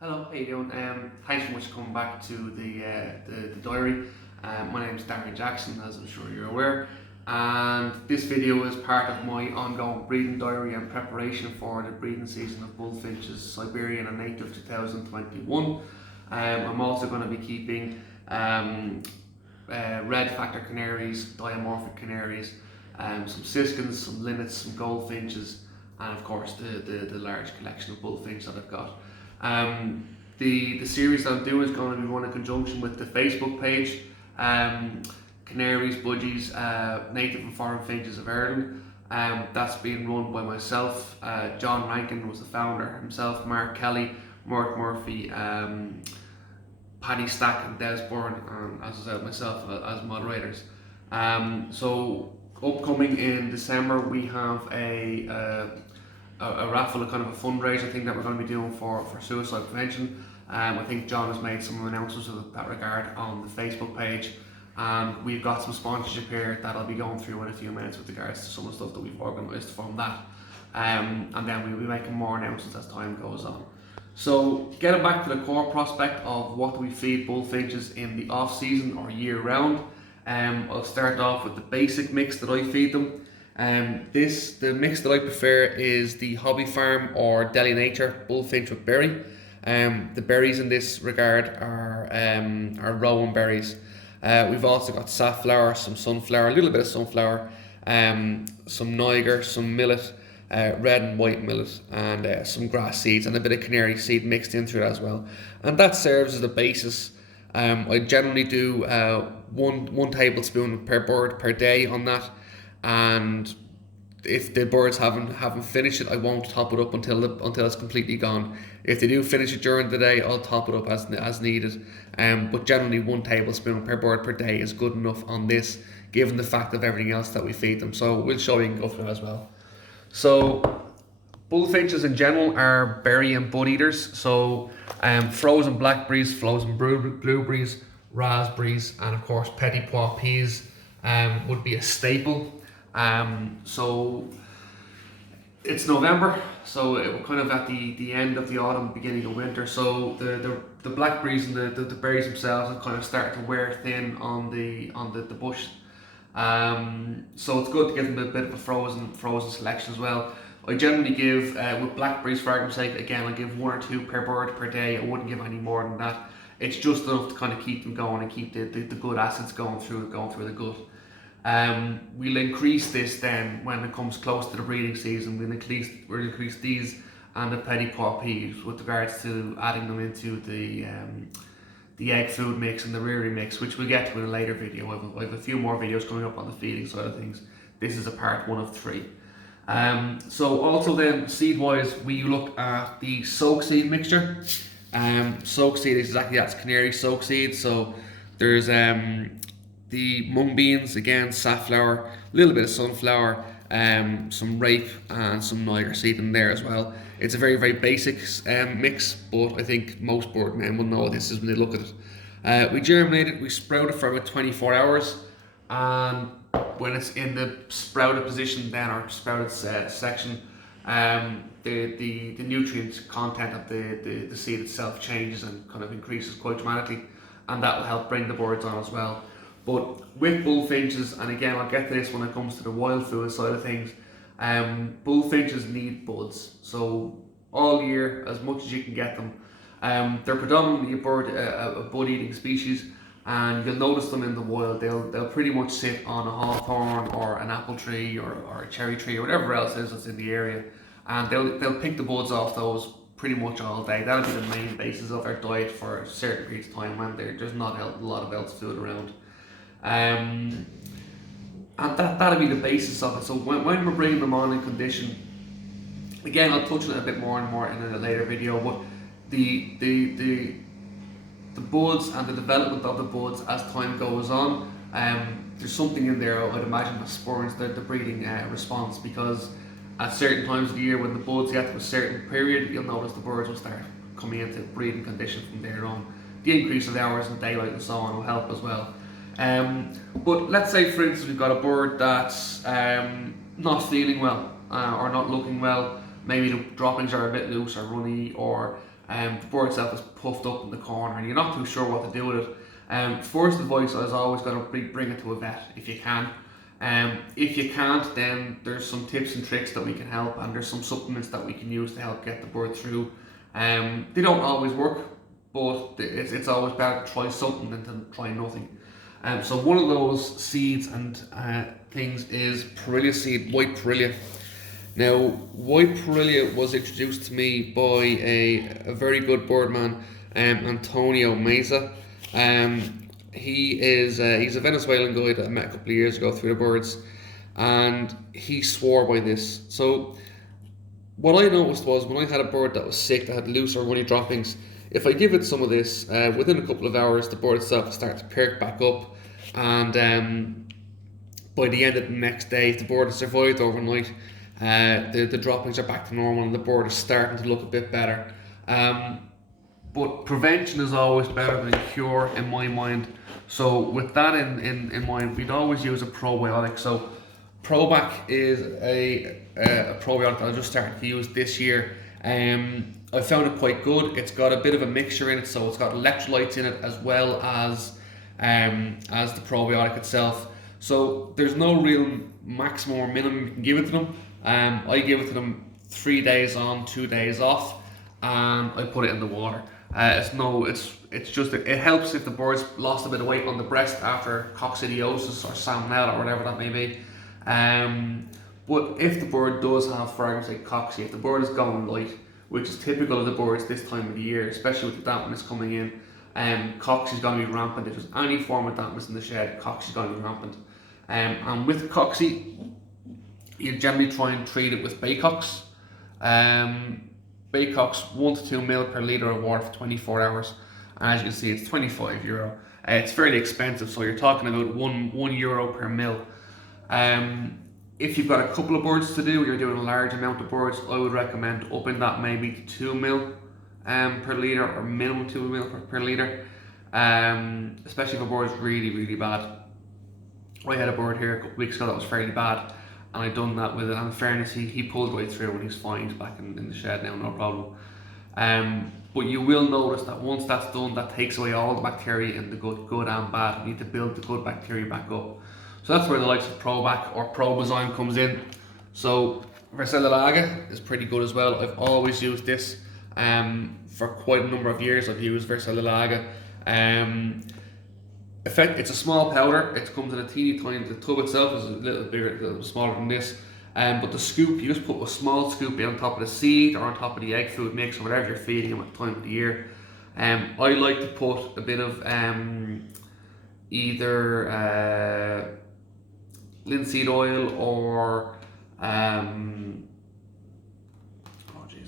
Hello, how you doing? Thanks so much for coming back to the diary. My name is Darren Jackson, as I'm sure you're aware, and this video is part of my ongoing breeding diary and preparation for the breeding season of Bullfinches, Siberian and Native 2021. I'm also going to be keeping red factor canaries, diamorphic canaries, some siskins, some linnets, some goldfinches, and of course the large collection of bullfinch that I've got. The series that I'm doing is going to be run in conjunction with the Facebook page, Canaries, Budgies, Native and Foreign Finches of Ireland. That's being run by myself. John Rankin was the founder himself, Mark Kelly, Mark Murphy, Paddy Stack and Des Byrne, and as I said, myself as moderators. So upcoming in December we have a raffle, a kind of a fundraiser thing that we're going to be doing for suicide prevention. I think John has made some announcements of that regard on the Facebook page, and we've got some sponsorship here that I'll be going through in a few minutes with regards to some of the stuff that we've organised from that. And then we'll be making more announcements as time goes on. So getting back to the core prospect of what do we feed bullfinches in the off season or year round, I'll start off with the basic mix that I feed them. The mix that I prefer is the Hobby Farm or Deli Nature Bullfinch with berry. The berries in this regard are rowan berries. We've also got safflower, some sunflower, a little bit of sunflower, some Niger, some millet, red and white millet, and some grass seeds and a bit of canary seed mixed into it as well. And that serves as the basis. I generally do one tablespoon per bird per day on that, and if the birds haven't finished it, I won't top it up until it's completely gone. If they do finish it during the day, I'll top it up as needed. But generally 1 tablespoon per bird per day is good enough on this, given the fact of everything else that we feed them. So we'll show you and go through that as well. So bullfinches in general are berry and bud eaters. So frozen blackberries, frozen blueberries, raspberries, and of course petit pois peas would be a staple. So it's November, so we're kind of at the end of the autumn, beginning of winter. So the blackberries and the berries themselves are kind of starting to wear thin on the bush. So it's good to give them a bit of a frozen selection as well. I generally give with blackberries, for argument's sake, again I give 1 or 2 per bird per day. I wouldn't give any more than that. It's just enough to kind of keep them going and keep the good acids going through the gut. We'll increase this then when it comes close to the breeding season. We'll increase these and the petit pois peas with regards to adding them into the egg food mix and the rearing mix, which we'll get to in a later video. I have a few more videos coming up on the feeding side of things. This is a part 1 of 3. So also then seed wise, we look at the soak seed mixture. Soak seed is exactly that's canary soak seed. So there's the mung beans, again safflower, a little bit of sunflower, some rape and some Niger seed in there as well. It's a very, very basic mix, but I think most birdmen will know what this is when they look at it. We germinate it, we sprout it for about 24 hours, and when it's in the sprouted position then, or sprouted section, the nutrient content of the seed itself changes and kind of increases quite dramatically, and that will help bring the birds on as well. But with bullfinches, and again I'll get to this when it comes to the wild food side of things, bullfinches need buds. So all year, as much as you can get them. They're predominantly a bud eating species, and you'll notice them in the wild. They'll pretty much sit on a hawthorn or an apple tree or a cherry tree or whatever else is that's in the area, and they'll pick the buds off those pretty much all day. That'll be the main basis of their diet for certain periods of time when there's not a lot of else food around. And that'll be the basis of it. So when we're bringing them on in condition, again I'll touch on it a bit more and more in a later video, but the buds and the development of the buds as time goes on, there's something in there I'd imagine that spurs the breeding response, because at certain times of the year when the buds get to a certain period, you'll notice the birds will start coming into breeding condition from there on. The increase of the hours in daylight and so on will help as well. But let's say for instance we've got a bird that's not feeling well or not looking well. Maybe the droppings are a bit loose or runny, or The bird itself is puffed up in the corner and you're not too sure what to do with it. First advice is always going to bring it to a vet if you can. If you can't, then there's some tips and tricks that we can help, and there's some supplements that we can use to help get the bird through. They don't always work, but it's always better to try something than to try nothing. So one of those seeds and things is Perilla seed, white Perilla. Now, white Perilla was introduced to me by a very good birdman, Antonio Meza. He's a Venezuelan guy that I met a couple of years ago through the birds, and he swore by this. So what I noticed was when I had a bird that was sick, that had loose or runny droppings, if I give it some of this, within a couple of hours the bird itself will start to perk back up, and by the end of the next day, if the bird has survived overnight, the droppings are back to normal and the bird is starting to look a bit better. But prevention is always better than cure in my mind. So with that in mind, we'd always use a probiotic. So Probac is a probiotic that I just started to use this year. I found it quite good. It's got a bit of a mixture in it, so it's got electrolytes in it as well as the probiotic itself. So there's no real maximum or minimum you can give it to them. I give it to them 3 days on, 2 days off, and I put it in the water. It's just it helps if the bird's lost a bit of weight on the breast after coccidiosis or salmonella or whatever that may be. But if the bird does have, for argument's sake, cocci, if the bird is going light, which is typical of the birds this time of the year, especially with the dampness coming in, cocci is going to be rampant. If there's any form of dampness in the shed, cocci is going to be rampant. And with cocci, you generally try and treat it with Baycox. Baycox 1 to 2 ml per litre of water for 24 hours. And as you can see, it's €25. It's fairly expensive, so you're talking about €1 per mil. If you've got a couple of birds to do, you're doing a large amount of birds, I would recommend upping that maybe to 2 ml per litre, or minimum 2 ml per litre. Especially if a bird's really, really bad. I had a bird here a couple of weeks ago that was fairly bad, and I done that with it. And in fairness, he pulled right through and he's fine. He's back in the shed now, no problem. But you will notice that once that's done, that takes away all the bacteria in the gut, good and bad. You need to build the good bacteria back up. So that's where the likes of Probac or Probazyme comes in. So Versillalaga is pretty good as well. I've always used this for quite a number of years. I've used Versillalaga. It's a small powder. It comes in a teeny tiny. The tub itself is a little bigger, a little smaller than this. But the scoop, you just put a small scoop on top of the seed or on top of the egg food mix or whatever you're feeding them at the time of the year. I like to put a bit of either linseed oil or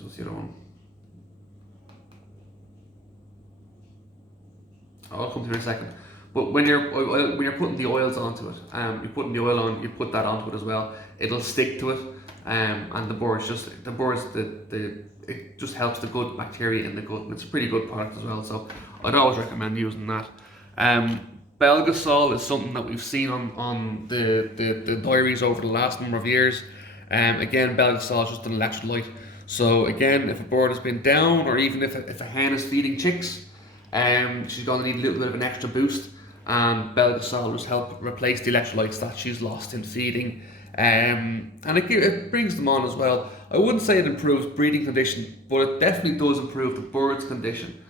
what's the other one? I'll come to it in a second. But when you're putting the oils onto it, you're putting the oil on, you put that onto it as well. It'll stick to it, and it just helps the good bacteria in the gut, and it's a pretty good product as well. So I'd always recommend using that. Belgasol is something that we've seen on the diaries over the last number of years. Again, Belgasol is just an electrolyte. So again, if a bird has been down, or even if a hen is feeding chicks, she's going to need a little bit of an extra boost, and Belgasol will just help replace the electrolytes that she's lost in feeding. And it brings them on as well. I wouldn't say it improves breeding condition, but it definitely does improve the bird's condition.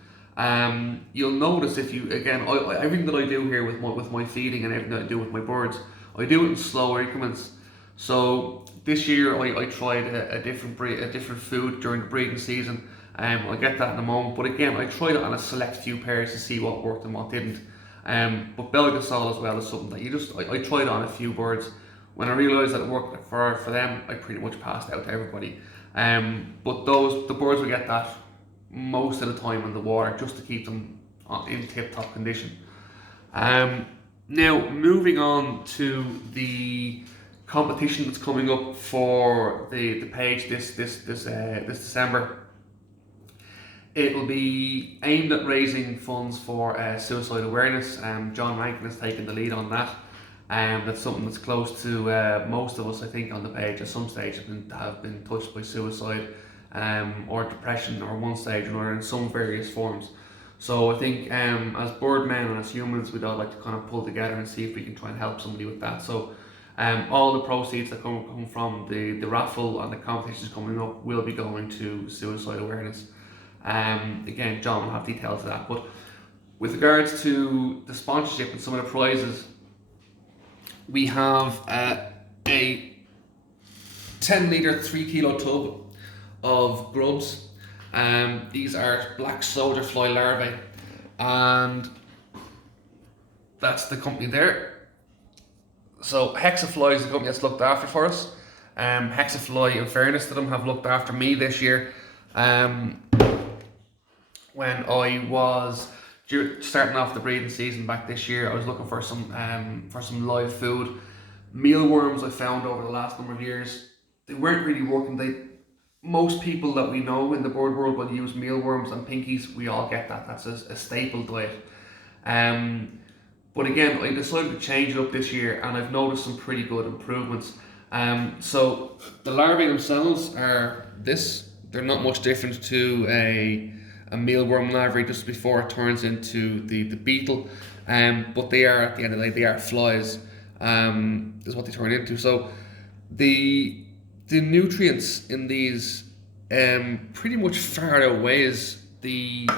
You'll notice if you, again, everything that I do here with my feeding and everything that I do with my birds, I do it in slower increments. So this year I tried a different food during the breeding season. I'll get that in a moment, but again, I tried it on a select few pairs to see what worked and what didn't. But Belgasol as well is something that I tried on a few birds. When I realised that it worked for them, I pretty much passed out to everybody. But the birds will get that most of the time in the water, just to keep them in tip-top condition. Now moving on to the competition that's coming up for the page this December. It will be aimed at raising funds for suicide awareness. John Rankin has taken the lead on that. That's something that's close to most of us, I think, on the page at some stage have been touched by suicide. or depression, or one stage or another in some various forms. So I think as birdmen and as humans, we'd all like to kind of pull together and see if we can try and help somebody with that. So all the proceeds that come from the raffle and the competitions coming up will be going to suicide awareness. Again, John will have details of that. But with regards to the sponsorship and some of the prizes, we have a 10 litre 3 kilo tub of grubs. These are black soldier fly larvae, and that's the company there. So Hexafly is the company that's looked after for us. Hexafly, in fairness to them, have looked after me this year. When I was starting off the breeding season back this year, I was looking for some live food. Mealworms I found over the last number of years, they weren't really working. Most people that we know in the bird world will use mealworms and pinkies. We all get that. That's a staple diet. But again, I decided to change it up this year, and I've noticed some pretty good improvements. So the larvae themselves are this. They're not much different to a mealworm larvae just before it turns into the beetle. But they are, at the end of the day, they are flies. Is what they turn into. So the nutrients in these pretty much far outweighs the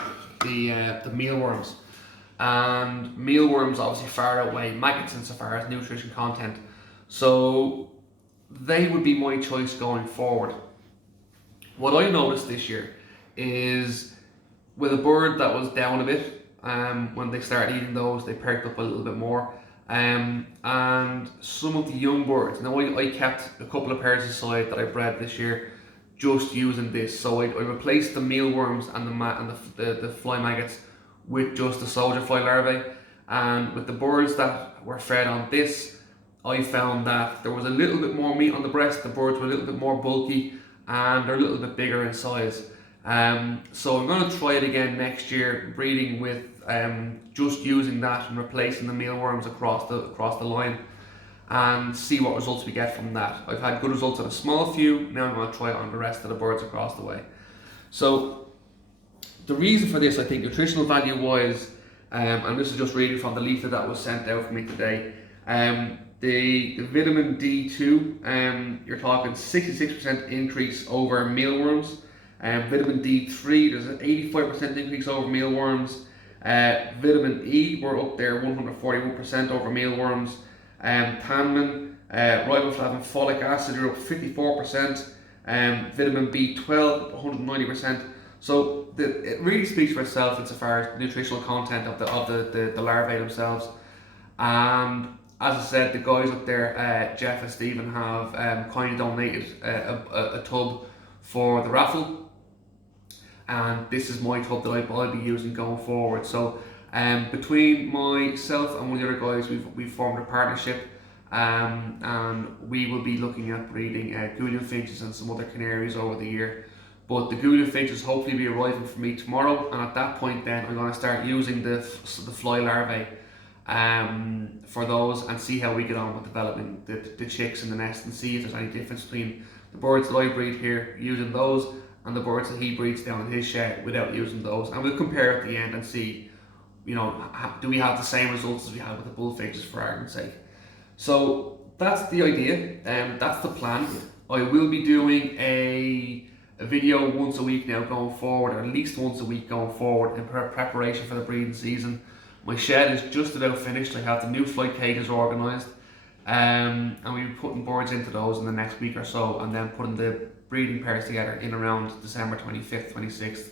mealworms. And mealworms obviously far outweigh maggots insofar as nutrition content. So they would be my choice going forward. What I noticed this year is with a bird that was down a bit, when they started eating those, they perked up a little bit more. And some of the young birds, now I kept a couple of pairs aside that I bred this year just using this. So I replaced the mealworms and the fly maggots with just the soldier fly larvae, and with the birds that were fed on this, I found that there was a little bit more meat on the breast. The birds were a little bit more bulky, and they're a little bit bigger in size. So I'm going to try it again next year, breeding with just using that and replacing the mealworms across the line, and see what results we get from that. I've had good results on a small few. Now I'm going to try it on the rest of the birds across the way. So the reason for this, I think, nutritional value wise, and this is just reading from the leaflet that was sent out for me today, the vitamin D2, you're talking 66% increase over mealworms. Vitamin D3, there's an 85% increase over mealworms. Vitamin E, we're up there 141% over mealworms. Tannin, riboflavin, folic acid, you're up 54%. Vitamin B12, 190%. So it really speaks for itself insofar as the nutritional content of the larvae themselves. And as I said, the guys up there, Jeff and Stephen, have kindly donated a tub for the raffle, and this is my tub that I'll be using going forward. So between myself and one of the other guys, we've formed a partnership, and we will be looking at breeding Bullfinches and some other canaries over the year. But the Bullfinches hopefully be arriving for me tomorrow, and at that point then I'm going to start using the fly larvae for those, and see how we get on with developing the chicks in the nest, and see if there's any difference between the birds that I breed here using those and the birds that he breeds down in his shed without using those. And we'll compare at the end and see, you know, do we have the same results as we had with the bullfinches, for argument's sake. So that's the idea, and that's the plan. I will be doing a video once a week now going forward, or at least once a week going forward, in preparation for the breeding season. My shed is just about finished. I have the new flight cages organised, and we'll be putting birds into those in the next week or so, and then putting the breeding pairs together in around December 25th, 26th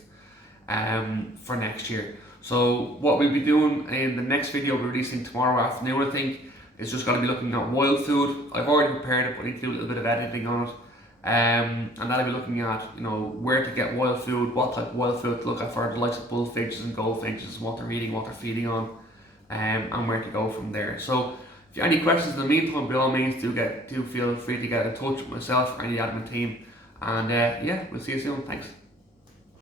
for next year. So what we'll be doing in the next video we're releasing tomorrow afternoon, I think, is just going to be looking at wild food. I've already prepared it, but I need to do a little bit of editing on it. And that'll be looking at, you know, where to get wild food, what type of wild food to look at for the likes of bullfinches and goldfinches, what they're eating, what they're feeding on, and where to go from there. So if you have any questions in the meantime, by all means do feel free to get in touch with myself or any admin team. And yeah, we'll see you soon. Thanks.